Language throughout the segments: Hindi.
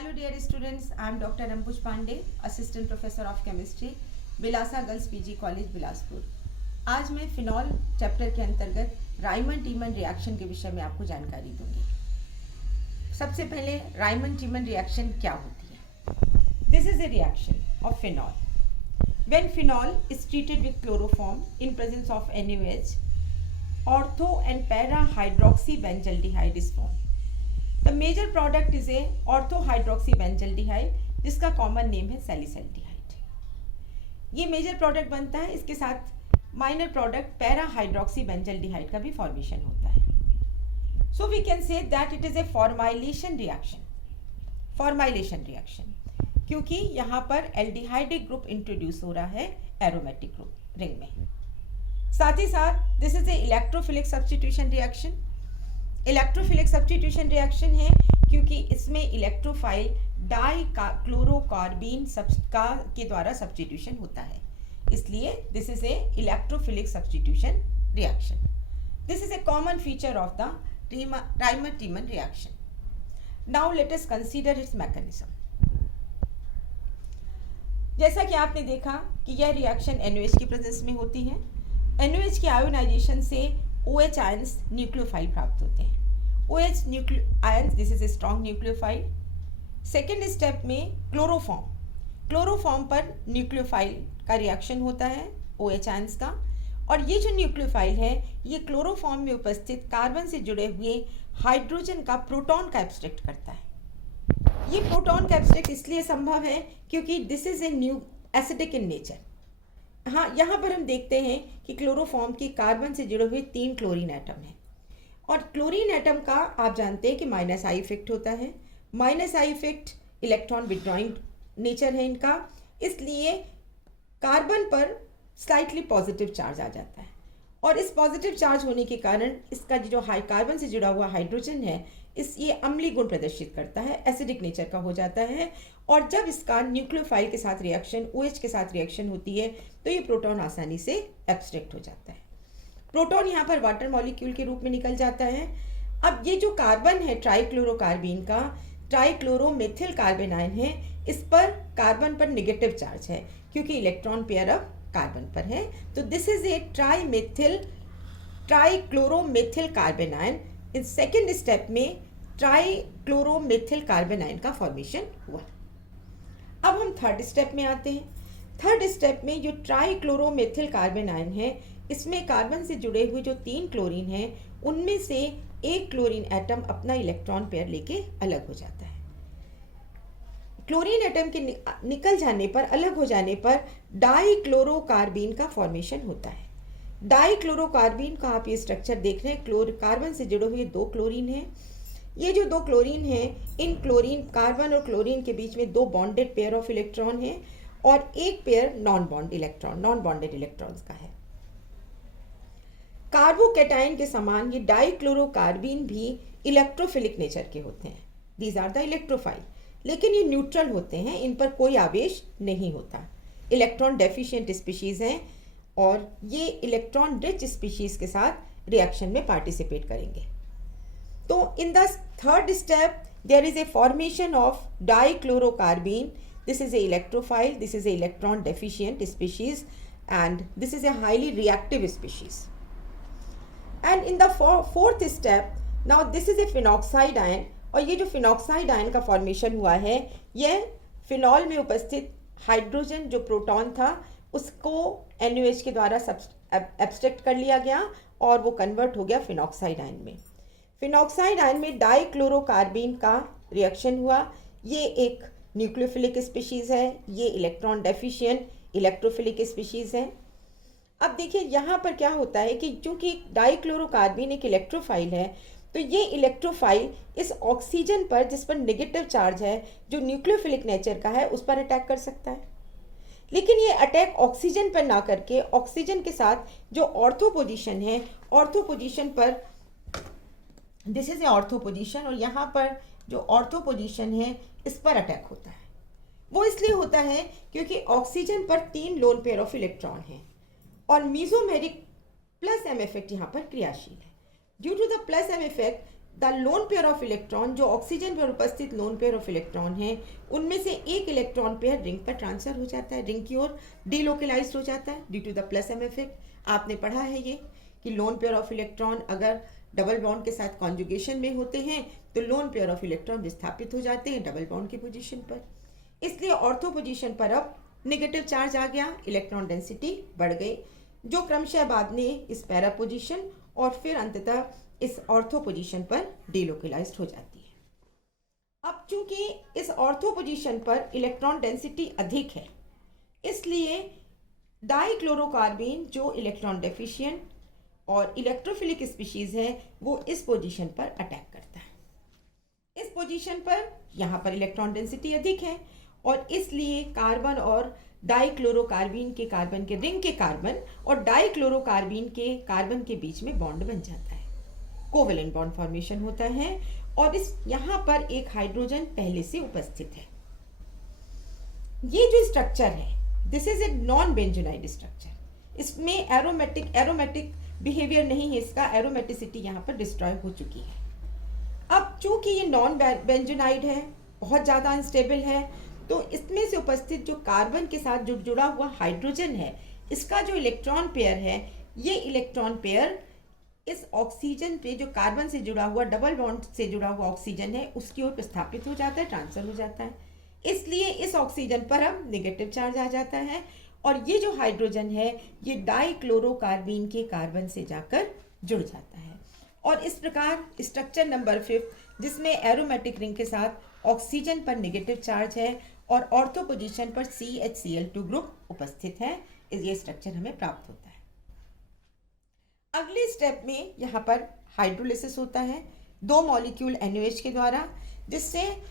Hello dear students, I am Dr. Ambuj Pandey, Assistant Professor of Chemistry, Bilasa girls PG college Bilaspur. आज मैं फिनॉल चैप्टर के अंतर्गत रायमंड टीमन रिएक्शन के विषय में आपको जानकारी दूंगी। सबसे पहले रायमंड टीमन रिएक्शन क्या होती है? This is A reaction of phenol. When phenol is treated with chloroform in presence of NaOH, ortho and para hydroxybenzaldehyde is formed. The major product is a orthohydroxybenzaldehyde जिसका कॉमन नेम है सैलिसल्डिहाइड। ये मेजर प्रोडक्ट बनता है, इसके साथ माइनर प्रोडक्ट पैरा हाइड्रोक्सीबेंजल्डिहाइड का भी फॉर्मेशन होता है। So we can say that it is a formylation reaction. Formylation reaction क्योंकि यहाँ पर एल्डिहाइडिक ग्रुप इंट्रोड्यूस हो रहा है एरोमेटिक ग्रुप रिंग में। साथ ही साथ this is A electrophilic substitution reaction. Electrophilic substitution reaction है क्योंकि इसमें इलेक्ट्रोफाइल डाई क्लोरोकार्बीन के द्वारा सब्स्टिट्यूशन होता है, इसलिए this is A electrophilic substitution reaction. This is A common feature of the Raymond टीमन reaction. Now let us consider it's mechanism. जैसा कि आपने देखा कि यह रिएक्शन NaOH की प्रेजेंस में होती है। NaOH की आयोनाइजेशन से OH आयंस न्यूक्लियोफाइल प्राप्त होते हैं। OH ions, this is a strong nucleophile. Second step में क्लोरोफॉर्म पर न्यूक्लियोफाइल का रिएक्शन होता है OH आयंस का, और ये जो न्यूक्लियोफाइल है ये क्लोरोफॉर्म में उपस्थित कार्बन से जुड़े हुए हाइड्रोजन का प्रोटॉन का एब्स्ट्रैक्ट करता है। ये प्रोटॉन का एब्स्ट्रैक्ट इसलिए संभव है क्योंकि this is a new acidic in nature. हाँ, यहाँ पर हम देखते हैं कि क्लोरोफॉर्म के कार्बन से जुड़े हुए 3 क्लोरीन एटम हैं, और क्लोरीन एटम का आप जानते हैं कि -I इफेक्ट होता है। -I effect electron withdrawing nature है इनका, इसलिए कार्बन पर स्लाइटली पॉजिटिव चार्ज आ जाता है, और इस पॉजिटिव चार्ज होने के कारण इसका जो कार्बन से जुड़ा हुआ हाइड्रोजन है ये अम्लीय गुण प्रदर्शित करता है, एसिडिक नेचर का हो जाता है। और जब इसका न्यूक्लियोफाइल के साथ रिएक्शन, OH के साथ रिएक्शन होती है, तो ये प्रोटॉन आसानी से एब्स्ट्रैक्ट हो जाता है। प्रोटॉन यहाँ पर वाटर मॉलिक्यूल के रूप में निकल जाता है। अब ये जो कार्बन है ट्राइक्लोरोकार्बीन का, ट्राइक्लोरोमेथिल कार्बन आयन है, इस पर कार्बन पर निगेटिव चार्ज है क्योंकि इलेक्ट्रॉन पेयर अब कार्बन पर है। तो this is a trichloromethyl carbon ion. In second step में ट्राइक्लोरोमेथिल कार्बन आयन का फॉर्मेशन हुआ। अब हम थर्ड स्टेप में आते हैं। थर्ड स्टेप में जो ट्राइक्लोरोमेथिल कार्बन आयन है, इसमें कार्बन से जुड़े हुए जो 3 क्लोरीन हैं, उनमें से एक क्लोरीन एटम अपना इलेक्ट्रॉन पेयर लेके अलग हो जाता है। क्लोरीन एटम के निकल जाने पर, अलग हो जाने पर डाइक्लोरोकार्बीन का फॉर्मेशन होता है। डाइक्लोरोकार्बीन का आप ये स्ट्रक्चर देख रहे हैं, कार्बन से जुड़े हुए 2 क्लोरीन हैं। ये जो 2 क्लोरीन हैं, इन क्लोरीन, कार्बन और क्लोरीन के बीच में 2 बॉन्डेड पेयर ऑफ इलेक्ट्रॉन है और एक पेयर नॉन बॉन्डेड इलेक्ट्रॉन्स का है। कार्बोकैटायन के समान ये डाइक्लोरोकार्बीन भी इलेक्ट्रोफिलिक नेचर के होते हैं। दीज आर द इलेक्ट्रोफाइल, लेकिन ये न्यूट्रल होते हैं, इन पर कोई आवेश नहीं होता। इलेक्ट्रॉन डेफिशिएंट स्पीशीज हैं और ये इलेक्ट्रॉन रिच स्पीशीज के साथ रिएक्शन में पार्टिसिपेट करेंगे। तो in the third step there is a formation of dichlorocarbene. This is a electrophile, this is a electron deficient species and this is a highly reactive species. And in the fourth step, now this is a phenoxide ion, और ये जो फिनॉक्साइड आयन का फॉर्मेशन हुआ है, यह फिनॉल में उपस्थित हाइड्रोजन जो प्रोटॉन था उसको NaOH के द्वारा एब्स्ट्रैक्ट कर लिया गया और वो कन्वर्ट हो गया फिनॉक्साइड आयन में। फिनॉक्साइड आयन में डाइक्लोरोकार्बीन का रिएक्शन हुआ। ये एक न्यूक्लियोफिलिक स्पीशीज़ है, ये इलेक्ट्रॉन डेफिशिएंट इलेक्ट्रोफिलिक स्पीशीज़ है। अब देखिए यहाँ पर क्या होता है कि चूंकि डाइक्लोरोकार्बीन एक इलेक्ट्रोफाइल है, तो ये इलेक्ट्रोफाइल इस ऑक्सीजन पर, जिस पर नेगेटिव चार्ज है, जो न्यूक्लियोफिलिक नेचर का है, उस पर अटैक कर सकता है। लेकिन ये अटैक ऑक्सीजन पर ना करके ऑक्सीजन के साथ जो ऑर्थो पोजीशन है, ऑर्थो पोजीशन पर, this is A ortho position, और यहाँ पर जो ऑर्थो पोजीशन है इस पर अटैक होता है। वो इसलिए होता है क्योंकि ऑक्सीजन पर 3 लोन पेयर ऑफ इलेक्ट्रॉन हैं और मीजोमेरिक +m इफेक्ट यहाँ पर क्रियाशील है। Due to the +m effect the lone pair of electron, जो ऑक्सीजन पर उपस्थित लोन पेयर ऑफ इलेक्ट्रॉन है, उनमें से एक इलेक्ट्रॉन पेयर रिंग पर ट्रांसफर हो जाता है, रिंग की ओर डीलोकलाइज हो जाता है due to the plus M effect. आपने पढ़ा है ये कि लोन पेयर ऑफ इलेक्ट्रॉन अगर डबल बॉन्ड के साथ कॉन्जुगेशन में होते हैं तो लोन पेयर ऑफ इलेक्ट्रॉन विस्थापित हो जाते हैं डबल बॉन्ड की पोजीशन पर। इसलिए ऑर्थो पोजीशन पर अब नेगेटिव चार्ज आ गया, इलेक्ट्रॉन डेंसिटी बढ़ गई, जो क्रमशः बाद में इस पैरा पोजीशन और फिर अंततः इस ऑर्थो पोजीशन पर डीलोकलाइज्ड हो जाती है। अब चूंकि इस ऑर्थो पोजीशन पर इलेक्ट्रॉन डेंसिटी अधिक है, इसलिए डाइक्लोरोकार्बीन जो इलेक्ट्रॉन डेफिशिएंट और इलेक्ट्रोफिलिक स्पीशीज है वो इस पोजीशन पर अटैक करता है। इस पोजीशन पर यहाँ पर इलेक्ट्रॉन डेंसिटी अधिक है और इसलिए कार्बन और डाइक्लोरोकार्बीन के कार्बन के रिंग के कार्बन और डाइक्लोरोकार्बीन के कार्बन के बीच में बॉन्ड बन जाता है, कोवेलेंट बॉन्ड फॉर्मेशन होता है और इस यहाँ पर एक हाइड्रोजन पहले से उपस्थित है। ये जो स्ट्रक्चर है this is a non benzenoid structure, इसमें एरोमेटिक बिहेवियर नहीं है, इसका एरोमेटिसिटी यहाँ पर डिस्ट्रॉय हो चुकी है। अब चूंकि ये नॉन बेंजोनाइड है, बहुत ज़्यादा अनस्टेबल है, तो इसमें से उपस्थित जो कार्बन के साथ जो जुड़ा हुआ हाइड्रोजन है, इसका जो इलेक्ट्रॉन पेयर है, ये इलेक्ट्रॉन पेयर इस ऑक्सीजन पे जो कार्बन से जुड़ा हुआ डबल बॉन्ड से जुड़ा हुआ ऑक्सीजन है उसकी ओर प्रस्थापित हो जाता है, ट्रांसफर हो जाता है। इसलिए इस ऑक्सीजन पर अब नेगेटिव चार्ज आ जाता है और ये जो हाइड्रोजन है ये डाइक्लोरोकार्बीन के कार्बन से जाकर जुड़ जाता है और इस प्रकार स्ट्रक्चर नंबर 5 जिसमें एरोमेटिक रिंग के साथ ऑक्सीजन पर नेगेटिव चार्ज है और ऑर्थो पोजीशन पर CHCl2 ग्रुप उपस्थित है, ये स्ट्रक्चर हमें प्राप्त होता है। अगले स्टेप में यहाँ पर हाइड्रोलिसिस होता है 2 मॉलिक्यूल NaOH के द्वारा, जिससे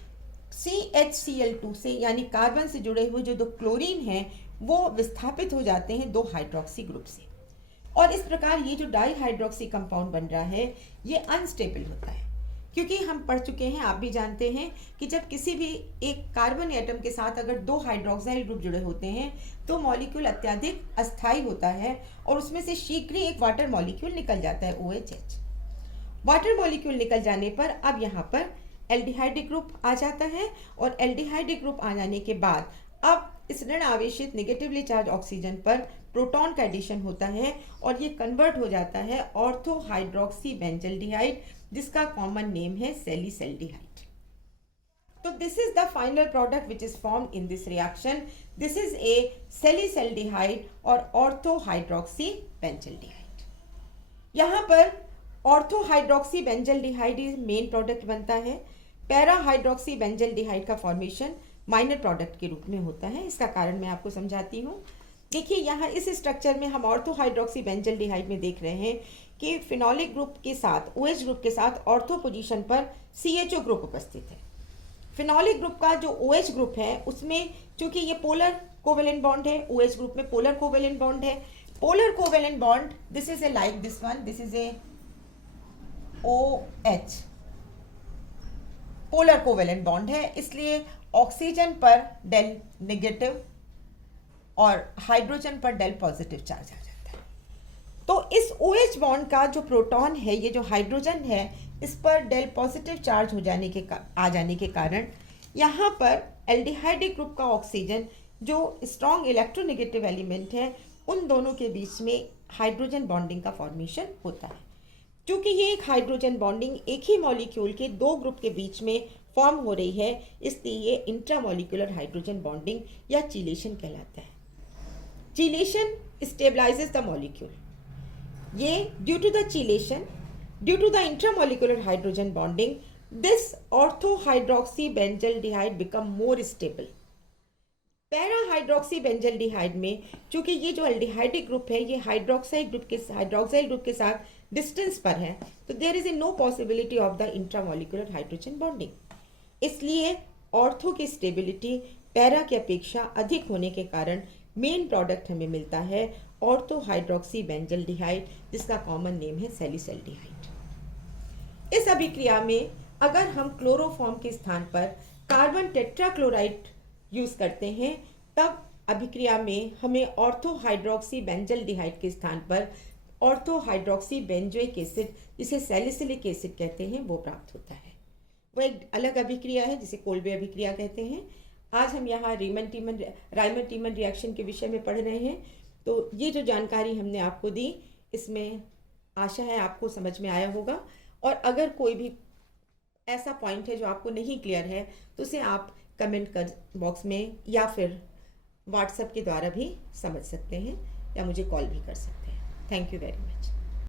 CHCl2 से यानी कार्बन से जुड़े हुए जो 2 क्लोरीन हैं वो विस्थापित हो जाते हैं 2 हाइड्रोक्सी ग्रुप से और इस प्रकार ये जो डाइहाइड्रोक्सी कंपाउंड बन रहा है ये अनस्टेबल होता है, क्योंकि हम पढ़ चुके हैं, आप भी जानते हैं कि जब किसी भी एक कार्बन एटम के साथ अगर 2 हाइड्रोक्साइल ग्रुप जुड़े होते हैं तो मॉलिक्यूल अत्यधिक अस्थायी होता है और उसमें से शीघ्र ही एक वाटर मॉलिक्यूल निकल जाता है OHH। वाटर मॉलिक्यूल निकल जाने पर अब यहाँ पर एल्डिहाइड ग्रुप आ जाता है और एल्डिहाइड ग्रुप आ जाने के बाद अब इस ऋण आवेशित नेगेटिवली चार्ज ऑक्सीजन पर प्रोटॉन का एडिशन होता है और ये कन्वर्ट हो जाता है ऑर्थो हाइड्रोक्सी बेंजल्डिहाइड, जिसका कॉमन नेम है सैलिसल्डिहाइड। तो this is the final product which is formed in this reaction. This is a salicylaldehyde और ऑर्थो हाइड्रोक्सी बेंजल्डिहाइड। यहाँ पर ortho hydroxy benzaldehyde main product बनता है, पैरा हाइड्रोक्सी बेंजल्डिहाइड का फॉर्मेशन माइनर प्रोडक्ट के रूप में होता है। इसका कारण मैं आपको समझाती हूँ। देखिए यहाँ इस स्ट्रक्चर में हम ऑर्थो हाइड्रोक्सी बेंजल्डिहाइड में देख रहे हैं कि फिनोलिक ग्रुप के साथ OH ग्रुप के साथ ऑर्थो पोजीशन पर CHO ग्रुप उपस्थित है। फिनोलिक ग्रुप का जो OH ग्रुप है उसमें चूंकि ये पोलर कोवेलेंट बॉन्ड है, OH ग्रुप में पोलर कोवेलेंट बॉन्ड है। Polar covalent bond this is A like this one, this is A OH polar covalent bond है, इसलिए ऑक्सीजन पर डेल नेगेटिव और हाइड्रोजन पर डेल पॉजिटिव चार्ज आ जाता है। तो इस OH बॉन्ड का जो प्रोटॉन है, ये जो हाइड्रोजन है, इस पर डेल पॉजिटिव चार्ज हो जाने के आ जाने के कारण यहाँ पर एल्डिहाइड ग्रुप का ऑक्सीजन जो स्ट्रॉन्ग इलेक्ट्रोनेगेटिव एलिमेंट है उन दोनों के बीच में हाइड्रोजन बॉन्डिंग का फॉर्मेशन होता है। क्योंकि ये एक हाइड्रोजन बॉन्डिंग एक ही मॉलिक्यूल के 2 ग्रुप के बीच में फॉर्म हो रही है, इसलिए ये इंट्रामॉलिक्यूलर हाइड्रोजन बॉन्डिंग या चीलेशन कहलाता है। Chelation stabilises the molecule. ये due to the chelation, due to the intramolecular hydrogen bonding, this ortho hydroxy benzaldehyde become more stable. Para hydroxy benzaldehyde में चूंकि ये जो एल्डिहाइडिक ग्रुप है ये हाइड्रोक्साइल ग्रुप के साथ डिस्टेंस पर है, तो there is a no possibility of the intramolecular hydrogen bonding. इसलिए ऑर्थो की स्टेबिलिटी पैरा की अपेक्षा अधिक होने के कारण मेन प्रोडक्ट हमें मिलता है ऑर्थो हाइड्रोक्सी बेंजल्डिहाइड, जिसका कॉमन नेम है सैलिसल्डिहाइड। इस अभिक्रिया में अगर हम क्लोरोफॉर्म के स्थान पर कार्बन टेट्राक्लोराइड यूज करते हैं तब अभिक्रिया में हमें ऑर्थो हाइड्रोक्सी बेंजल्डिहाइड के स्थान पर ऑर्थो हाइड्रोक्सी बेंजोइक एसिड, जिसे सैलिसिलिक एसिड कहते हैं, वो प्राप्त होता है। वो एक अलग अभिक्रिया है जिसे कोल्बे अभिक्रिया कहते हैं। आज हम यहाँ रायमंड टीमन रिएक्शन के विषय में पढ़ रहे हैं। तो ये जो जानकारी हमने आपको दी, इसमें आशा है आपको समझ में आया होगा। और अगर कोई भी ऐसा पॉइंट है जो आपको नहीं क्लियर है तो उसे आप कमेंट कर बॉक्स में या फिर व्हाट्सएप के द्वारा भी समझ सकते हैं, या मुझे कॉल भी कर सकते हैं। Thank you very much.